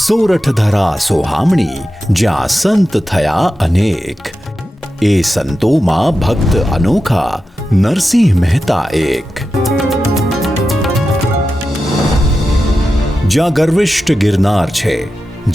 સોરઠ ધરા સોહામણી જ્યાં સંત થયા અનેક, એ સંતોમાં ભક્ત અનોખા નરસિંહ મહેતા એક. જ્યાં ગર્વિષ્ઠ ગિરનાર છે,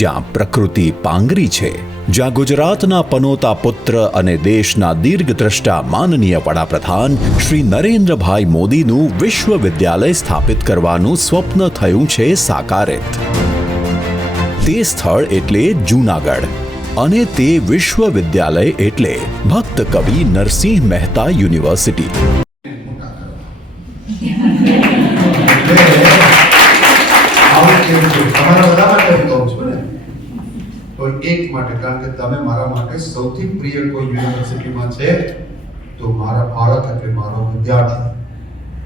જ્યાં પ્રકૃતિ પાંગરી છે, જ્યાં ગુજરાતના પનોતા પુત્ર અને દેશના દીર્ઘદ્રષ્ટા માનનીય વડાપ્રધાન શ્રી નરેન્દ્રભાઈ મોદીનું વિશ્વવિદ્યાલય સ્થાપિત કરવાનું સ્વપ્ન થયું છે સાકારિત. તે સ્થળ એટલે જૂનાગઢ અને તે વિશ્વવિદ્યાલય એટલે ભક્ત કવિ નરસિંહ મહેતા યુનિવર્સિટી. એક માટે, કારણ કે તમે મારા માટે સૌથી પ્રિય કોઈ યુનિવર્સિટીમાં છે તો મારા બાળક એટલે મારો વિદ્યાર્થી.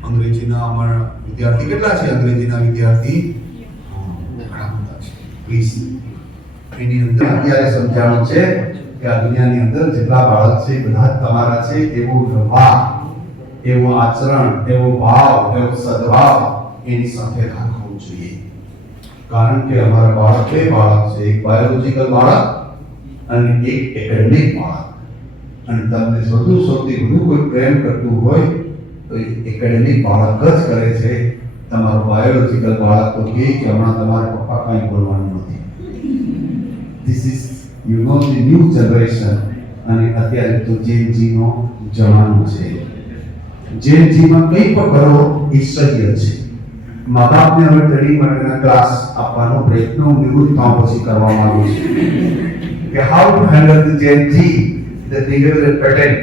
અંગ્રેજીના અમારા વિદ્યાર્થી કેટલા છે? અંગ્રેજીના વિદ્યાર્થી ઘણા બધા છે. પ્લીઝ એની અંદર અત્યારે સમજાણું છે કે આ દુનિયાની અંદર જેટલા બાળક છે બધા તમારા છે. એવું વ્યવહાર, એવું આચરણ, એવો ભાવ, એવો સદભાવ એની સાથે રાખવું જોઈએ. કારણ કે અમારા બાળક બે બાળક છે, એક બાયોલોજીકલ બાળક અને એક એકેડેમિક બાળક. અને તમને સૌથી વધુ કોઈ પ્રેમ કરતું હોય તો એકેડેમિક બાળક જ કરે છે. તમારો બાયોલોજીકલ બાળક તો કહે કે હમણાં તમારા પપ્પા કંઈ બોલવાનું નથી. This is the new generation. અને અત્યારે તો જેનજીનો જમાનો છે. જેનજીમાં કંઈ પણ કરો એ સહ્ય છે. મા બાપને હવે ટ્રેનિંગ માટેના ક્લાસ આપવાનો પ્રયત્ન હું નિવૃત્તતા પછી કરવા માંગુ છું કે how to handle the gen Z, the behavioural pattern.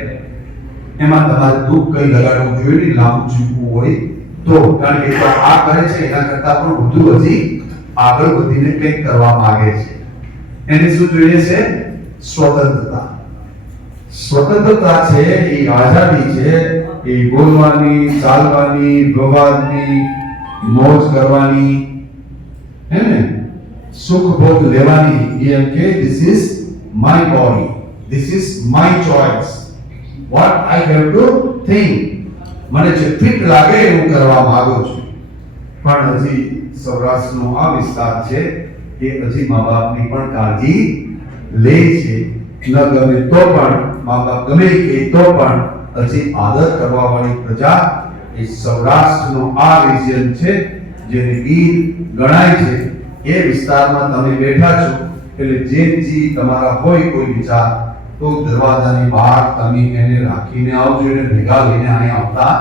એમાં તમારે દુઃખ કઈ લગાડવું જોઈએ, લાંબુ ચૂકવું હોય તો. કારણ કે આ કરે છે એના કરતા પણ વધુ હજી આગળ વધીને કંઈક કરવા માંગે છે. એને શું જોઈએ છે? સ્વતંત્રતા. સ્વતંત્રતા છે એ આઝાદી છે, એ બોલવાની, ચાલવાની, વ્યવહારની, મોજ કરવાની, હે ને, સુખ ભોગ લેવાની. એમ કે this is my body, this is my choice, what I have to think. મને જે ફિટ લાગે એવું કરવા માંગુ છું. પણ હજી સૌરાષ્ટ્રનો આ વિસ્તાર છે એ હજી મા બાપની પણ કાળજી લે છે. ન ગમે તો પણ મા બાપ ગમે કે તો પણ હજી આદર કરવા વાળી પ્રજા એ સૌરાષ્ટ્રનો આ રિજિયન છે, જેને ગીર ગણાય છે. એ વિસ્તારમાં તમે બેઠા છો એટલે જેનજી તમારા હોય કોઈ વિચાર તો દરવાજાની બહાર તમે એને રાખીને આવજો, એને ભેગા લઈને અહીં આવતા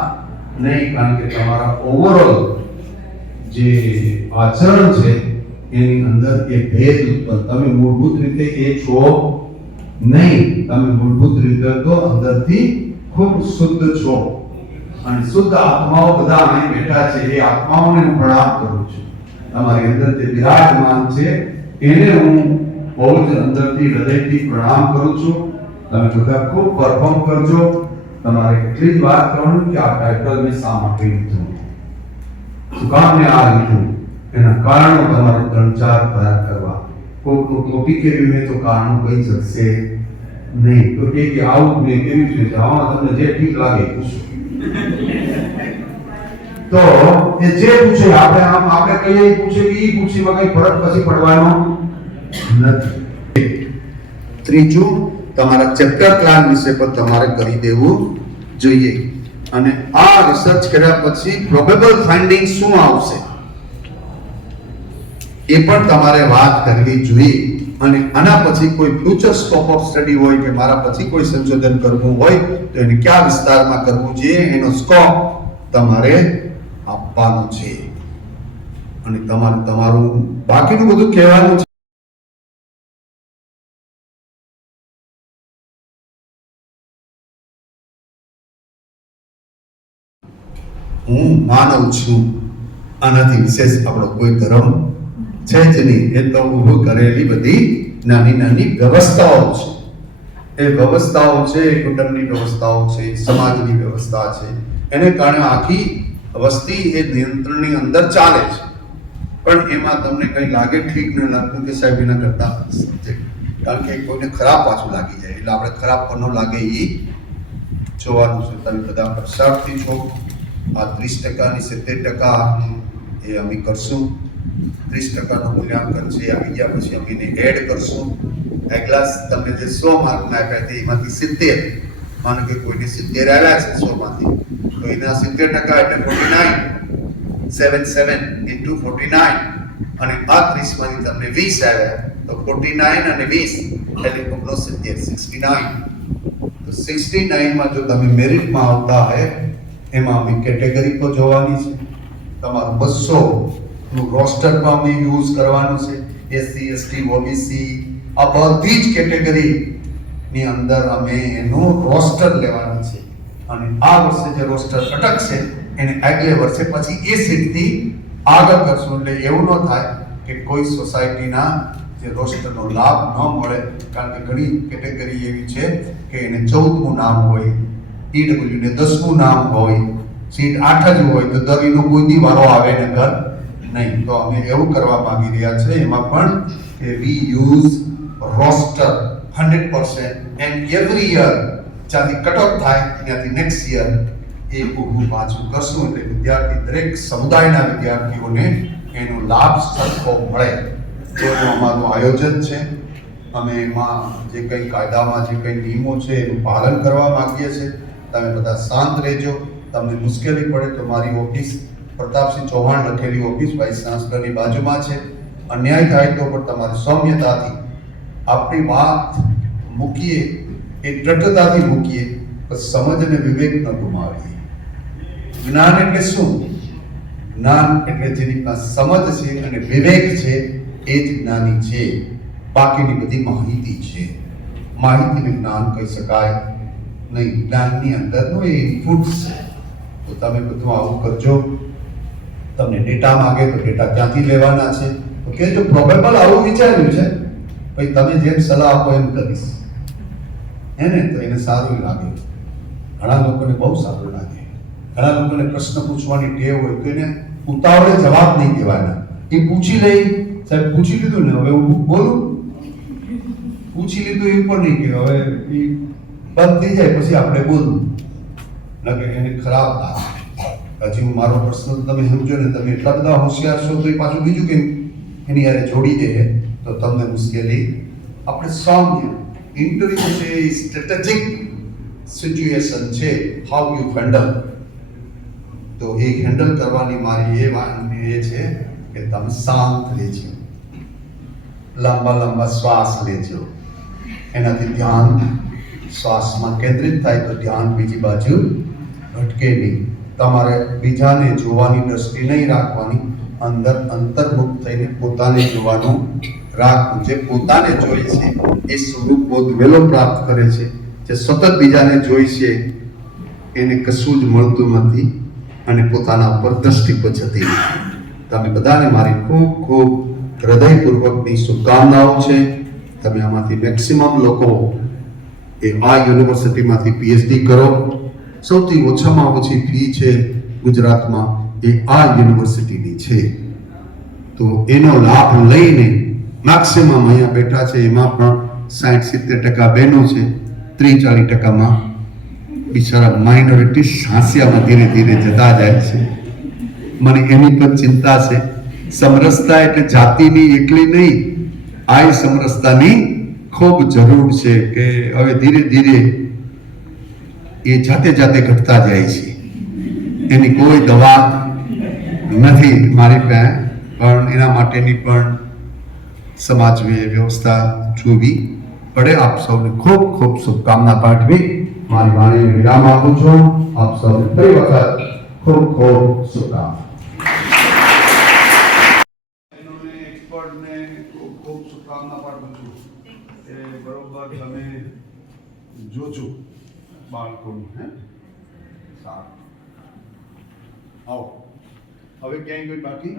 નહીં. કારણ કે તમારા ઓવરઓલ જે આચરણ છે એની અંદર એ ભેદ ઉત્પન્ન. તમે મૂળભૂત રીતે એ છો નહીં. તમે મૂળભૂત રીતે તો અંદરથી ખૂબ શુદ્ધ છો. અને શુદ્ધ આત્માઓ બધા અહીં બેઠા છે. એ આત્માઓને હું પ્રણામ કરું છું. તમારી અંદર જે બિરાજમાન છે એને હું બહુ જ અંદરથી હૃદયથી પ્રણામ કરું છું. તમે બધા ખૂબ પરફોર્મ કરજો. તમારે એટલી જ વાત કરવાનું કે આ ટાઇટલ મેં શા માટે લીધું, શું કામ મેં આ લીધું, એના કારણો તમારે 3-4 તૈયાર કરવા. કોઈનું કોપી કર્યું મેં તો કારણો કહી શકશે નહીં. તો કે આવું મેં કર્યું છે, આમાં તમને જે ઠીક લાગે પૂછો. તો એ જે પૂછે આપણે કહીએ પૂછે કે ઈ પૂછીમાં કઈ ફરક પછી પડવાનો નથી. ત્રીજું, તમારા ચેપ્ટર પ્લાન વિશે પણ તમારે કરી દેવું જોઈએ. અને આ રિસર્ચ કર્યા પછી પ્રોબેબલ ફાઇન્ડિંગ શું આવશે એ પણ તમારે વાત કરવી જોઈએ. અને આના પછી કોઈ ફ્યુચર સ્કોપ ઓફ સ્ટડી હોય કે મારા પછી કોઈ સંશોધન કરવું હોય તો એને કયા વિસ્તારમાં કરવું જોઈએ એનો સ્કોપ તમારે આપવાનો છે. અને તમારું બાકીનું બધું કહેવાનું છે. હું માનવ છું, આનાથી વિશેષ આપણો કોઈ ધર્મ છે જ નહીં. એ તો ઊભું કરેલી બધી નાની નાની વ્યવસ્થાઓ છે. એ વ્યવસ્થાઓ છે, કુટુંબની વ્યવસ્થાઓ છે, સમાજની વ્યવસ્થા છે. એને કારણે આખી વસ્તી એ નિયંત્રણની અંદર ચાલે છે. પણ એમાં તમને કંઈ લાગે ઠીક ન લાગતું કે સાહેબ એના કરતા કારણ કે કોઈને ખરાબ પાછું લાગી જાય એટલે આપણે ખરાબ પર ન લાગે એ જોવાનું છે. તમે બધા પ્રસારથી છો. આ 30% 70% એ અમે કરશું. 30% મૂલ્યાંકન છે આવી ગયા પછી અમે એને એડ કરશું. ક્લાસ તમને જે 100 માર્કના આપ્યા હતા એમાંથી 70, માનો કે કોઈને 70 આવ્યા છે 100 માંથી, તો એના 70% એટલે 49, 77 into 49, અને આ 30 માંથી તમને 20 આવ્યા તો 49 અને 20 એટલે ટોટલ 70, 69. તો 69 માં જો તમે મેરિટમાં આવતા હોય એમાં અમે કેટેગરી પર જોવાની છે, તમારું 200 નું રોસ્ટર પણ અમે યુઝ કરવાનું છે. SC ST OBC આ બધી જ કેટેગરી ની અંદર અમે એનું રોસ્ટર લેવાનું છે, અને આ વર્ષે જે રોસ્ટર અટકશે એને આગલે વર્ષે પછી એ સીટથી આગળ કરશું. એટલે એવું ન થાય કે કોઈ સોસાયટીના જે રોસ્ટરનો લાભ ન મળે, કારણ કે ઘણી કેટેગરી એવી છે કે એને 14મું નામ હોય, EW ને 10મું નામ હોય, સીટ 8 જ હોય તો દરીનો કોઈ દી વારો આવે નગર નહીં. તો અમે એવું કરવા માંગી રહ્યા છે એમાં પણ કે વી use roster 100% and every year જ્યાંથી કટ ઓફ થાય ત્યાંથી નેક્સ્ટ યર એ ઊભું પાછું કરશું, એટલે વિદ્યાર્થી દરેક સમુદાયના વિદ્યાર્થીઓને એનો લાભ સરખો મળે એવું અમારું આયોજન છે. અમે એમાં જે કંઈ કાયદામાં જે કંઈ નિયમો છે એનું પાલન કરવા માંગીએ છીએ. તમે બધા શાંત રહેજો. તમને મુશ્કેલી પડે તો મારી ઓફિસ પ્રતાપસિંહ ચૌહાણ લખેલી ઓફિસ વાઇસ ચાન્સલરની બાજુમાં છે. અન્યાય થાય તો પણ તમારે સૌમ્યતાથી આપણી વાત મૂકીએ, એ દ્રઢતાથી મૂકીએ, પણ સમજ અને વિવેક ન ગુમાવીએ. જ્ઞાન એટલે શું? જ્ઞાન એટલે જેની પાસે સમજ છે અને વિવેક છે એ જ જ્ઞાની છે. બાકીની બધી માહિતી છે. માહિતીને જ્ઞાન કહી શકાય નહીં. જ્ઞાનની અંદરનો એ ઇનપુટ્સ છે. તો તમે બધું આવું કરજો. તમને ડેટા માંગે તો ડેટા ક્યાંથી લેવાના છે તો કહેજો. પ્રોબેબલ આવું વિચાર્યું છે, ભાઈ તમે જેમ સલાહ આપો એમ કરીશ, હે ને? તો એને સારું લાગે. ઘણા લોકોને બહુ સારું લાગે. ઘણા લોકોને પ્રશ્ન પૂછવાની ટેવ હોય તો એને ઉતાવળે જવાબ નહીં દેવાના. એ પૂછી લઈ, સાહેબ પૂછી લીધું ને હવે હું બોલું, પૂછી લીધું એ પણ નહીં કે હવે એ બંધ થઈ જાય પછી આપણે બોલવું, ન કે એને ખરાબ લાગે. હજી હું મારો પ્રશ્ન તમે સમજો ને, તમે એટલા બધા હોશિયાર છો તો એ પાછું બીજું કેમ એની યારે જોડી દે તો તમને મુશ્કેલી. આપણે સૌમ્ય ઇન્ટરવ્યુ છે, સ્ટ્રેટેજિક સિચ્યુએશન છે, હાઉ યુ હેન્ડલ. તો એ હેન્ડલ કરવાની મારી એ વાતની એ છે કે તમે શાંત રહેજો, લાંબા લાંબા શ્વાસ લેજો, એનાથી ધ્યાન શ્વાસમાં કેન્દ્રિત થાય તો ધ્યાન બીજી બાજુ ભટકે નહીં. તમારે બીજાને જોવાની દ્રષ્ટિ નહીં રાખવાની, અંદર અંતર્મુખ થઈને પોતાને જોવાનું રાખવું. જે પોતાને જોઈ છે એ સ્વરૂપ બોધ વહેલો પ્રાપ્ત કરે છે. જે સતત બીજાને જોઈ છે એને કશું જ મળતું નથી અને પોતાના ઉપર દ્રષ્ટિ જતી નથી. તમે બધાને મારી ખૂબ ખૂબ હૃદયપૂર્વકની શુભકામનાઓ છે. તમે આમાંથી મેક્સિમમ લોકો એ આ યુનિવર્સિટીમાંથી PhD કરો. સૌથી ઓછામાં ઓછી ફી છે ગુજરાતમાં એ આ યુનિવર્સિટીની છે. તો એનો લાભ લઈને મેક્સિમમ અહીંયા બેઠા છે એમાં પણ 60-70% બહેનો છે, 30-40%માં બિચારા માઇનોરિટી હાંસિયામાં ધીરે ધીરે જતા જાય છે. મને એની પર ચિંતા છે. સમરસતા એટલે જાતિની એકલી નહીં, આ સમરસતાની ખૂબ જરૂર છે કે હવે ધીરે ધીરે એ જાતે જાતે ઘટતા જાય છે. એની કોઈ દવા નથી મારી પાસે, પણ એના માટેની પણ સમાજ વ્યવસ્થા જોવી પડે. આપ સૌને ખૂબ ખૂબ શુભકામના પાઠવી મારી વાણીને વિરામ આપું છું. આપ સૌને ફરી વખત ખૂબ ખૂબ શુભકામના. એક્સપર્ટને ખૂબ ખૂબ શુભકામના પાઠવું છું. એ બરોબર તમે જોજો બાળકોનું. હે સારું, આવો હવે ક્યાંય કોઈ બાકી